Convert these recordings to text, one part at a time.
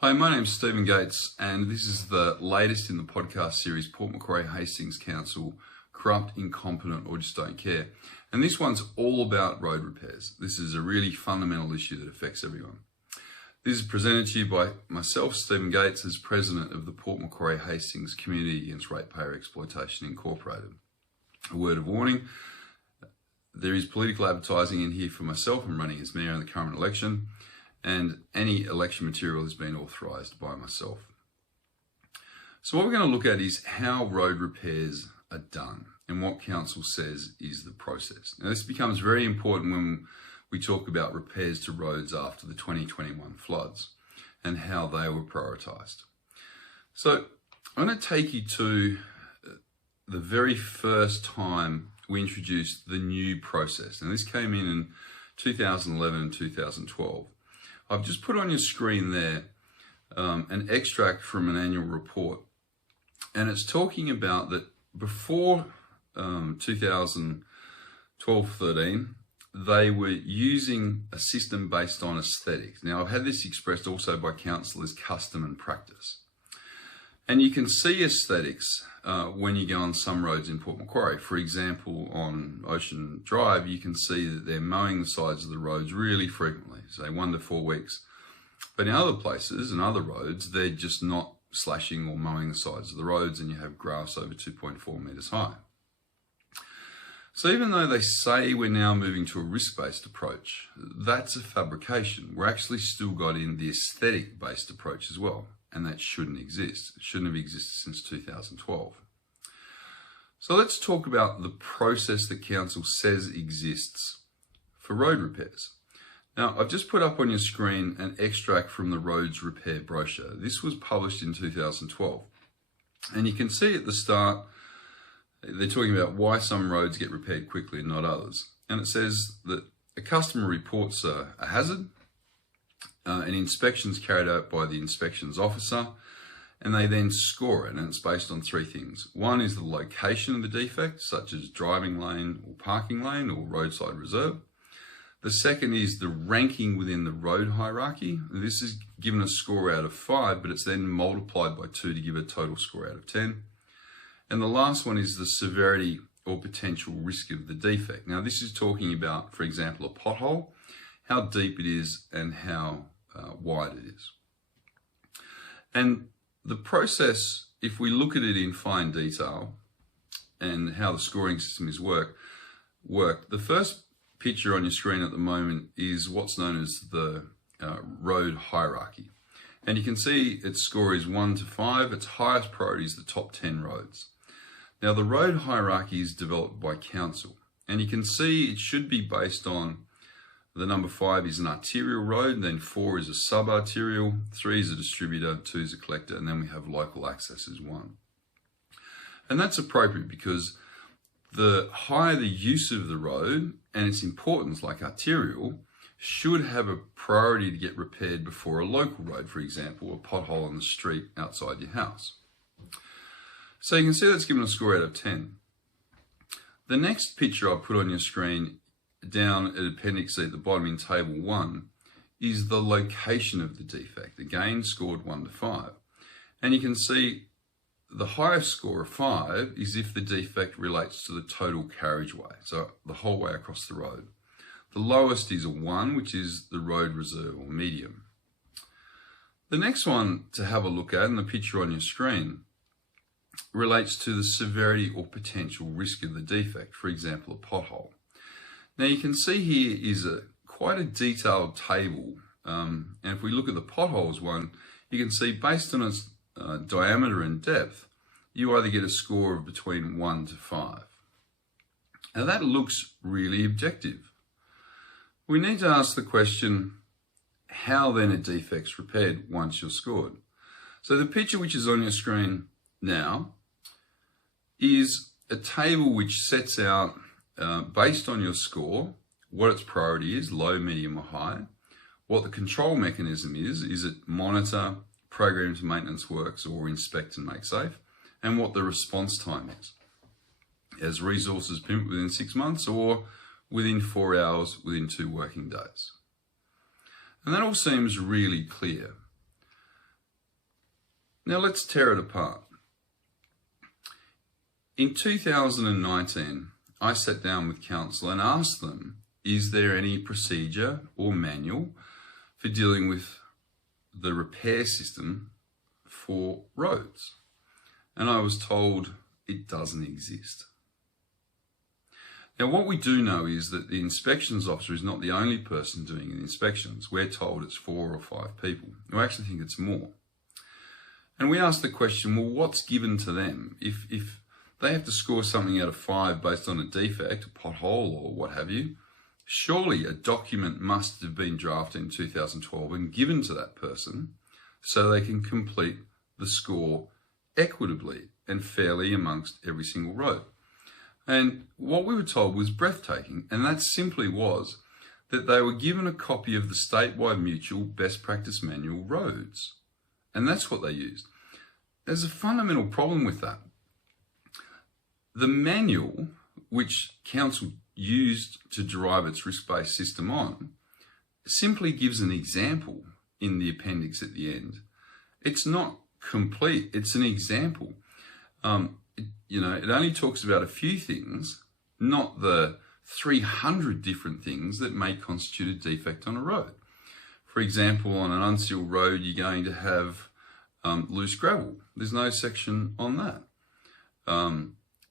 Hi, my name's Stephen Gates, and this is the latest in the podcast series, Port Macquarie Hastings Council, Corrupt, Incompetent, or Just Don't Care. And this one's all about road repairs. This is a really fundamental issue that affects everyone. This is presented to you by myself, Stephen Gates, as President of the Port Macquarie Hastings Community Against Ratepayer Exploitation Incorporated. A word of warning, there is political advertising in here for myself. I'm running as Mayor in the current election, and any election material has been authorised by myself. So what we're going to look at is how road repairs are done and what Council says is the process. Now this becomes very important when we talk about repairs to roads after the 2021 floods and how they were prioritised. So I'm going to take you to the very first time we introduced the new process. Now this came in 2011 and 2012. I've just put on your screen there an extract from an annual report, and it's talking about that before 2012-13, they were using a system based on aesthetics. Now, I've had this expressed also by council as custom and practice. And you can see aesthetics when you go on some roads in Port Macquarie. For example, on Ocean Drive, you can see that they're mowing the sides of the roads really frequently, say 1 to 4 weeks. But in other places and other roads, they're just not slashing or mowing the sides of the roads, and you have grass over 2.4 metres high. So even though they say we're now moving to a risk-based approach, that's a fabrication. We're actually still got in the aesthetic-based approach as well. And that shouldn't exist. It shouldn't have existed since 2012. So let's talk about the process that Council says exists for road repairs. Now, I've just put up on your screen an extract from the Roads Repair brochure. This was published in 2012. And you can see at the start, they're talking about why some roads get repaired quickly and not others. And it says that a customer reports a hazard, an inspection's carried out by the inspections officer, and they then score it, and it's based on 3 things. One is the location of the defect, such as driving lane or parking lane or roadside reserve. The second is the ranking within the road hierarchy. This is given a score out of 5, but it's then multiplied by 2 to give a total score out of 10. And the last one is the severity or potential risk of the defect. Now this is talking about, for example, a pothole, how deep it is and how wide it is. And the process, if we look at it in fine detail and how the scoring system is worked, the first picture on your screen at the moment is what's known as the road hierarchy. And you can see its score is 1 to 5. Its highest priority is the top 10 roads. Now the road hierarchy is developed by Council, and you can see it should be based on the number 5 is an arterial road, then 4 is a sub-arterial, 3 is a distributor, 2 is a collector, and then we have local access as 1. And that's appropriate because the higher the use of the road and its importance, like arterial, should have a priority to get repaired before a local road, for example, a pothole on the street outside your house. So you can see that's given a score out of 10. The next picture I've put on your screen down at Appendix C at the bottom in Table 1 is the location of the defect, again scored 1 to 5. And you can see the highest score of 5 is if the defect relates to the total carriageway, so the whole way across the road. The lowest is a 1, which is the road reserve or medium. The next one to have a look at, and the picture on your screen, relates to the severity or potential risk of the defect, for example, a pothole. Now you can see here is quite a detailed table, and if we look at the potholes one, you can see based on its diameter and depth, you either get a score of between 1 to 5. Now that looks really objective. We need to ask the question, how then are defects repaired once you're scored? So the picture which is on your screen now is a table which sets out based on your score, what its priority is, low, medium or high, what the control mechanism is it monitor, program to maintenance works or inspect and make safe, and what the response time is. As resources pimped within 6 months or within 4 hours, within 2 working days. And that all seems really clear. Now let's tear it apart. In 2019, I sat down with council and asked them, is there any procedure or manual for dealing with the repair system for roads? And I was told it doesn't exist. Now, what we do know is that the inspections officer is not the only person doing the inspections. We're told it's 4 or 5 people. I actually think it's more. And we asked the question, well, what's given to them? If they have to score something out of 5 based on a defect, a pothole or what have you, surely a document must have been drafted in 2012 and given to that person so they can complete the score equitably and fairly amongst every single road. And what we were told was breathtaking, and that simply was that they were given a copy of the statewide mutual best practice manual roads. And that's what they used. There's a fundamental problem with that. The manual, which council used to derive its risk-based system on, simply gives an example in the appendix at the end. It's not complete, it's an example. It only talks about a few things, not the 300 different things that may constitute a defect on a road. For example, on an unsealed road, you're going to have loose gravel. There's no section on that.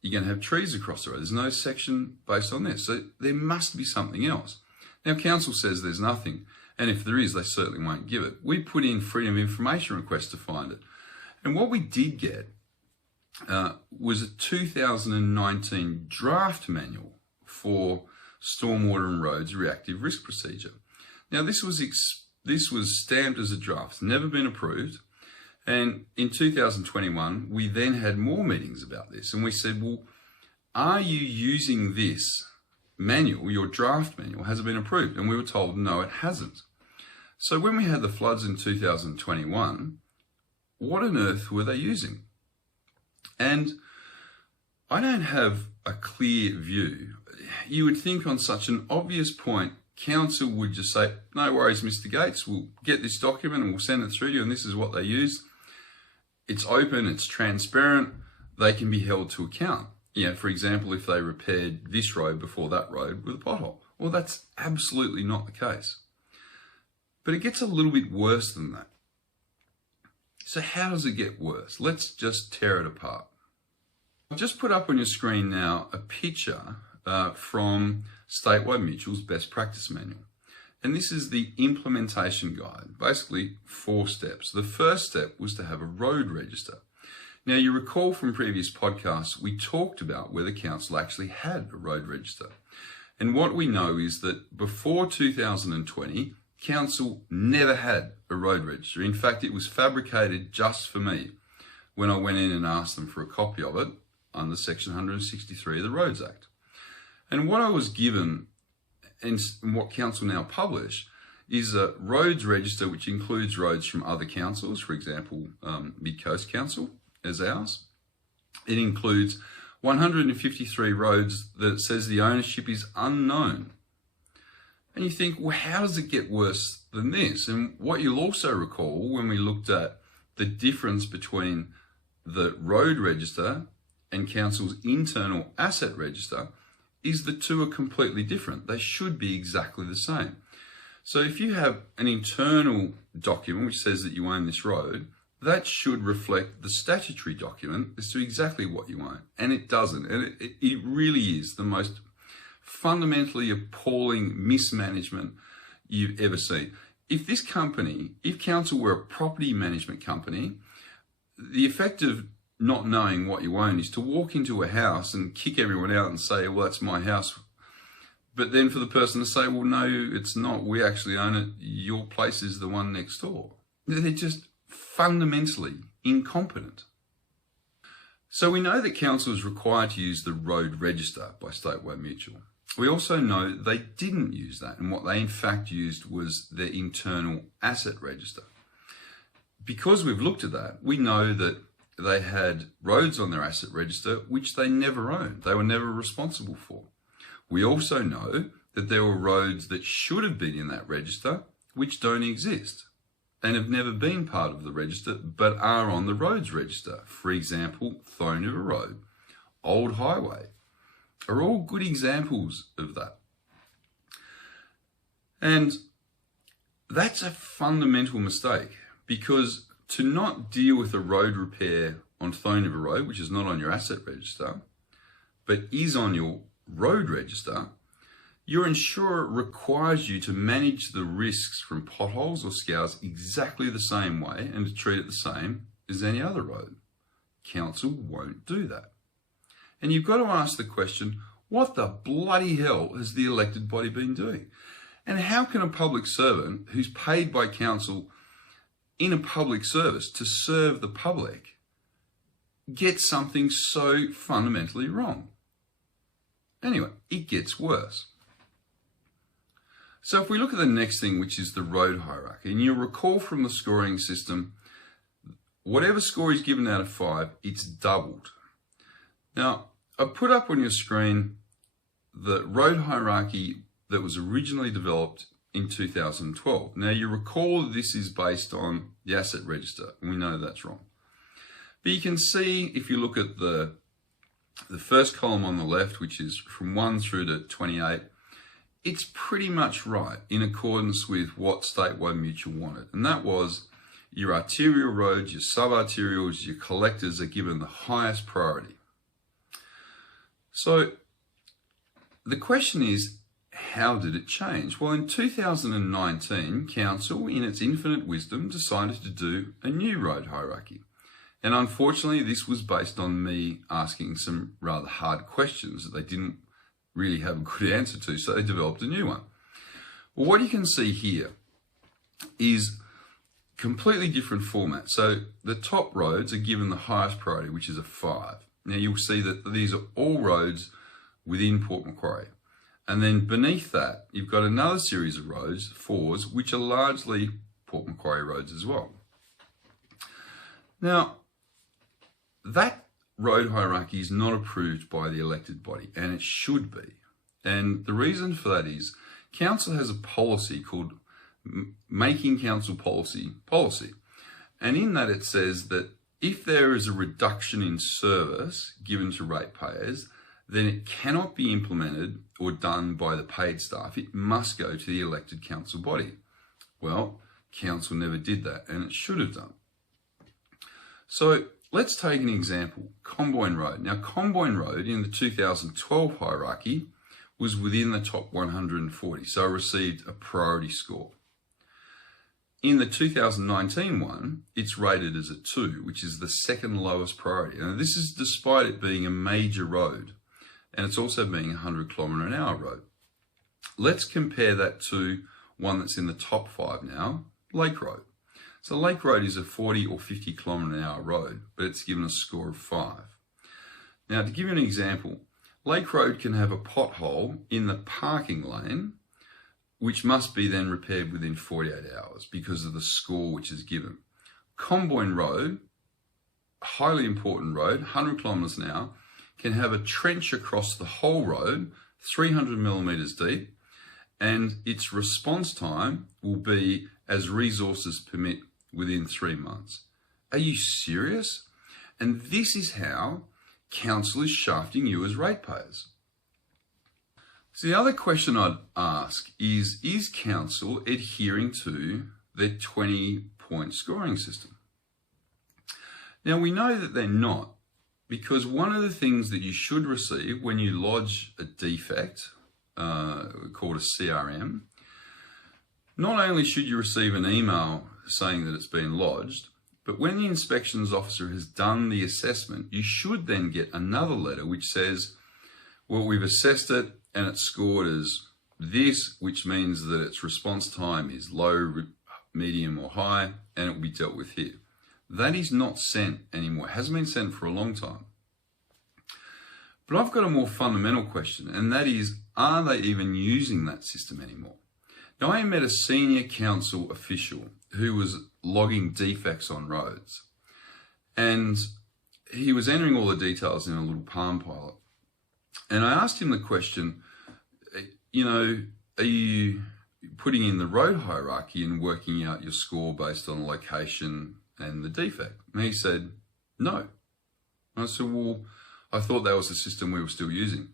You're going to have trees across the road. There's no section based on this. So there must be something else. Now, council says there's nothing. And if there is, they certainly won't give it. We put in freedom of information requests to find it. And what we did get was a 2019 draft manual for stormwater and roads reactive risk procedure. Now, this was stamped as a draft, it's never been approved. And in 2021, we then had more meetings about this. And we said, well, are you using this manual, your draft manual, has it been approved? And we were told, no, it hasn't. So when we had the floods in 2021, what on earth were they using? And I don't have a clear view. You would think on such an obvious point, council would just say, no worries, Mr. Gates, we'll get this document and we'll send it through to you, and this is what they used. It's open, it's transparent, they can be held to account. For example, if they repaired this road before that road with a pothole. Well, that's absolutely not the case. But it gets a little bit worse than that. So how does it get worse? Let's just tear it apart. I've just put up on your screen now a picture from Statewide Mutual's Best Practice Manual. And this is the implementation guide, basically 4 steps. The first step was to have a road register. Now, you recall from previous podcasts, we talked about whether council actually had a road register. And what we know is that before 2020, council never had a road register. In fact, it was fabricated just for me when I went in and asked them for a copy of it under Section 163 of the Roads Act. And what I was given, and what council now publish, is a roads register which includes roads from other councils, for example, Mid Coast Council as ours. It includes 153 roads that says the ownership is unknown. And you think, well, how does it get worse than this? And what you'll also recall when we looked at the difference between the road register and council's internal asset register is the two are completely different. They should be exactly the same. So if you have an internal document which says that you own this road, that should reflect the statutory document as to exactly what you own. And it doesn't. And it really is the most fundamentally appalling mismanagement you've ever seen. If this company, if council were a property management company, the effect of not knowing what you own is to walk into a house and kick everyone out and say, well, that's my house. But then for the person to say, well, no, it's not. We actually own it. Your place is the one next door. They're just fundamentally incompetent. So we know that council is required to use the road register by Statewide Mutual. We also know they didn't use that, and what they in fact used was their internal asset register. Because we've looked at that, we know that they had roads on their asset register which they never owned. They were never responsible for. We also know that there were roads that should have been in that register which don't exist. and have never been part of the register but are on the roads register. For example, Thorn River Road, Old Highway, are all good examples of that. And that's a fundamental mistake, because to not deal with a road repair on Thorn River Road, which is not on your asset register, but is on your road register, your insurer requires you to manage the risks from potholes or scours exactly the same way and to treat it the same as any other road. Council won't do that. And you've got to ask the question, what the bloody hell has the elected body been doing? And how can a public servant who's paid by council in a public service to serve the public get something so fundamentally wrong? Anyway, it gets worse. So if we look at the next thing, which is the road hierarchy, and you'll recall from the scoring system, whatever score is given out of 5, it's doubled. Now, I've put up on your screen the road hierarchy that was originally developed in 2012. Now, you recall this is based on the asset register, and we know that's wrong. But you can see, if you look at the first column on the left, which is from 1 through to 28, it's pretty much right in accordance with what Statewide Mutual wanted. And that was your arterial roads, your sub-arterials, your collectors are given the highest priority. So the question is, how did it change? Well, in 2019, Council, in its infinite wisdom, decided to do a new road hierarchy. And unfortunately, this was based on me asking some rather hard questions that they didn't really have a good answer to, so they developed a new one. Well, what you can see here is completely different format. So the top roads are given the highest priority, which is a 5. Now you'll see that these are all roads within Port Macquarie. And then beneath that, you've got another series of roads, 4s, which are largely Port Macquarie roads as well. Now, that road hierarchy is not approved by the elected body, and it should be. And the reason for that is council has a policy called Making Council Policy. And in that it says that if there is a reduction in service given to ratepayers, then it cannot be implemented or done by the paid staff. It must go to the elected council body. Well, council never did that, and it should have done. So let's take an example, Comboyne Road. Now, Comboyne Road in the 2012 hierarchy was within the top 140, so it received a priority score. In the 2019 one, it's rated as a 2, which is the second lowest priority. And this is despite it being a major road, and it's also being a 100km/h road. Let's compare that to one that's in the top 5 now, Lake Road. So Lake Road is a 40 or 50km/h road, but it's given a score of 5. Now, to give you an example, Lake Road can have a pothole in the parking lane, which must be then repaired within 48 hours because of the score which is given. Comboyne Road, highly important road, 100km/h, can have a trench across the whole road, 300mm deep, and its response time will be, as resources permit, within 3 months. Are you serious? And this is how council is shafting you as ratepayers. So the other question I'd ask is council adhering to their 20-point scoring system? Now, we know that they're not, because one of the things that you should receive when you lodge a defect, called a CRM, not only should you receive an email saying that it's been lodged, but when the inspections officer has done the assessment, you should then get another letter which says, well, we've assessed it and it's scored as this, which means that its response time is low, medium or high, and it will be dealt with here. That is not sent anymore. It hasn't been sent for a long time. But I've got a more fundamental question, and that is, are they even using that system anymore? Now, I met a senior council official who was logging defects on roads, and he was entering all the details in a little Palm Pilot. And I asked him the question, you know, are you putting in the road hierarchy and working out your score based on location and the defect? And he said, no. And I said, well, I thought that was the system we were still using.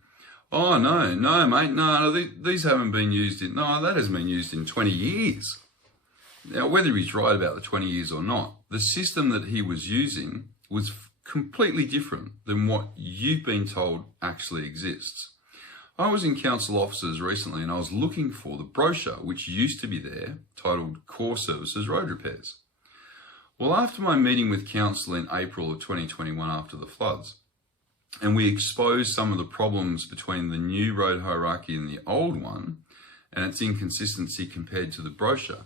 Oh, no, mate, no, these haven't been used that hasn't been used in 20 years. Now, whether he's right about the 20 years or not, the system that he was using was completely different than what you've been told actually exists. I was in council offices recently and I was looking for the brochure, which used to be there, titled Core Services Road Repairs. Well, after my meeting with council in April of 2021 after the floods, and we exposed some of the problems between the new road hierarchy and the old one, and its inconsistency compared to the brochure,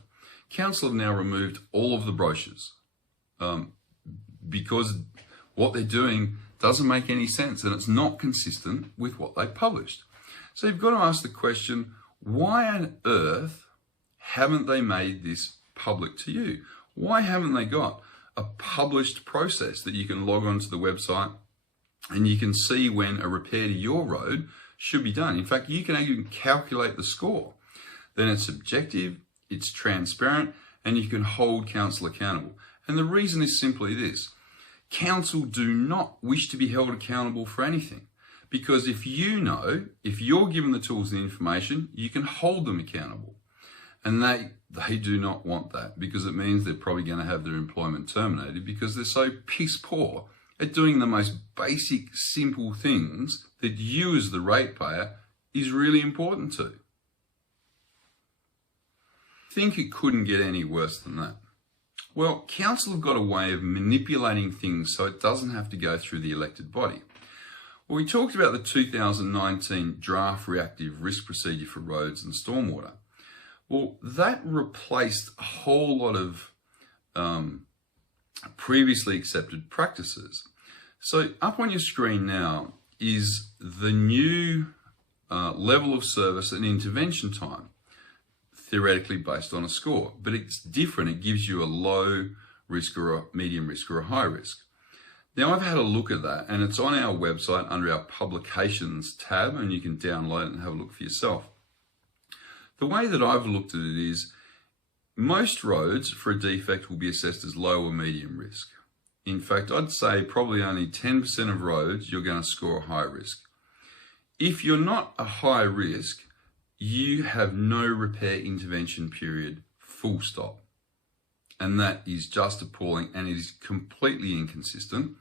council have now removed all of the brochures because what they're doing doesn't make any sense and it's not consistent with what they published. So you've got to ask the question, why on earth haven't they made this public to you? Why haven't they got a published process that you can log onto the website and you can see when a repair to your road should be done? In fact, you can even calculate the score. Then it's objective, it's transparent, and you can hold council accountable. And the reason is simply this. Council do not wish to be held accountable for anything. Because if you're given the tools and the information, you can hold them accountable. And they do not want that, because it means they're probably going to have their employment terminated because they're so piss poor at doing the most basic, simple things that you as the ratepayer is really important to. Think it couldn't get any worse than that. Well, council have got a way of manipulating things so it doesn't have to go through the elected body. Well, we talked about the 2019 draft reactive risk procedure for roads and stormwater. Well, that replaced a whole lot of previously accepted practices. So up on your screen now is the new level of service and intervention time, theoretically based on a score, but it's different. It gives you a low risk or a medium risk or a high risk. Now I've had a look at that and it's on our website under our publications tab and you can download it and have a look for yourself. The way that I've looked at it is most roads for a defect will be assessed as low or medium risk. In fact, I'd say probably only 10% of roads you're going to score a high risk. If you're not a high risk, you have no repair intervention period, full stop. And that is just appalling and it is completely inconsistent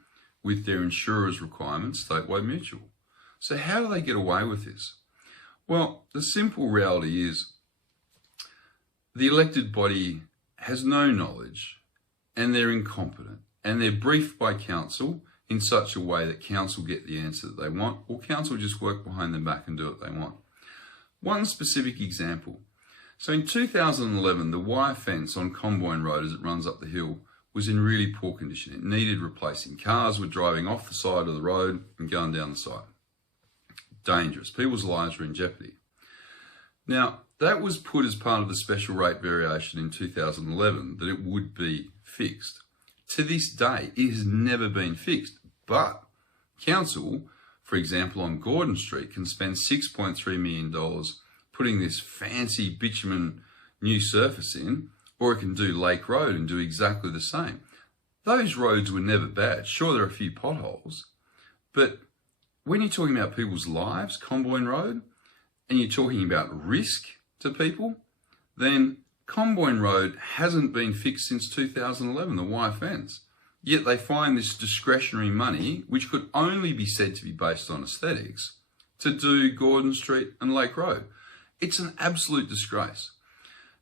with their insurer's requirements, Statewide Mutual. So how do they get away with this? Well, the simple reality is the elected body has no knowledge and they're incompetent and they're briefed by council in such a way that council get the answer that they want, or council just work behind their back and do what they want. One specific example. So in 2011, the wire fence on Comboyne Road as it runs up the hill was in really poor condition. It needed replacing. Cars were driving off the side of the road and going down the side. Dangerous. People's lives were in jeopardy. Now, that was put as part of the special rate variation in 2011 that it would be fixed. To this day, it has never been fixed, but council, for example, on Gordon Street can spend $6.3 million putting this fancy bitumen new surface in, or it can do Lake Road and do exactly the same. Those roads were never bad. Sure, there are a few potholes, but when you're talking about people's lives, Comboyne Road, and you're talking about risk to people, then Comboyne Road hasn't been fixed since 2011, the wire fence. Yet they find this discretionary money, which could only be said to be based on aesthetics, to do Gordon Street and Lake Road. It's an absolute disgrace.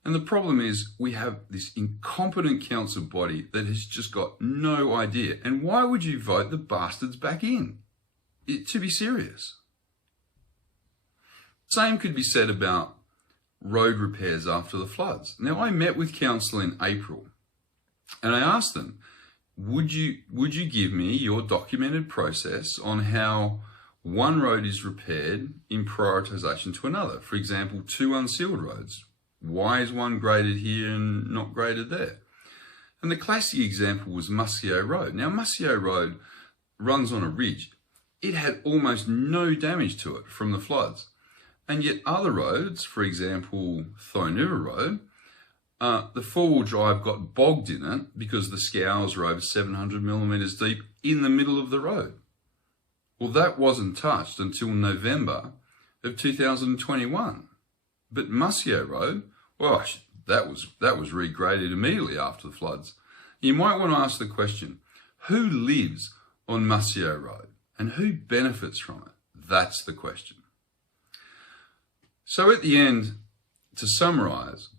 And the problem is we have this incompetent council body that has just got no idea. And why would you vote the bastards back in? To be serious. Same could be said about road repairs after the floods. Now, I met with council in April and I asked them, would you give me your documented process on how one road is repaired in prioritisation to another? For example, two unsealed roads. Why is one graded here and not graded there? And the classic example was Muscio Road. Now, Muscio Road runs on a ridge. It had almost no damage to it from the floods. And yet other roads, for example, Thornura Road, the four-wheel drive got bogged in it because the scours were over 700 millimetres deep in the middle of the road. Well, that wasn't touched until November of 2021. But Muscio Road, well, that was regraded immediately after the floods. You might want to ask the question, who lives on Muscio Road and who benefits from it? That's the question. So at the end, to summarise,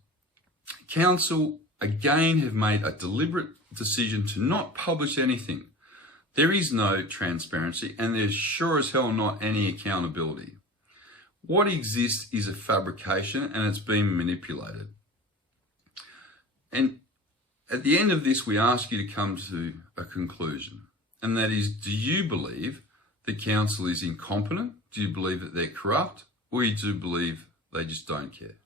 Council again have made a deliberate decision to not publish anything. There is no transparency and there's sure as hell not any accountability. What exists is a fabrication and it's been manipulated. And at the end of this, we ask you to come to a conclusion. And that is, do you believe the council is incompetent? Do you believe that they're corrupt? Or you do believe they just don't care?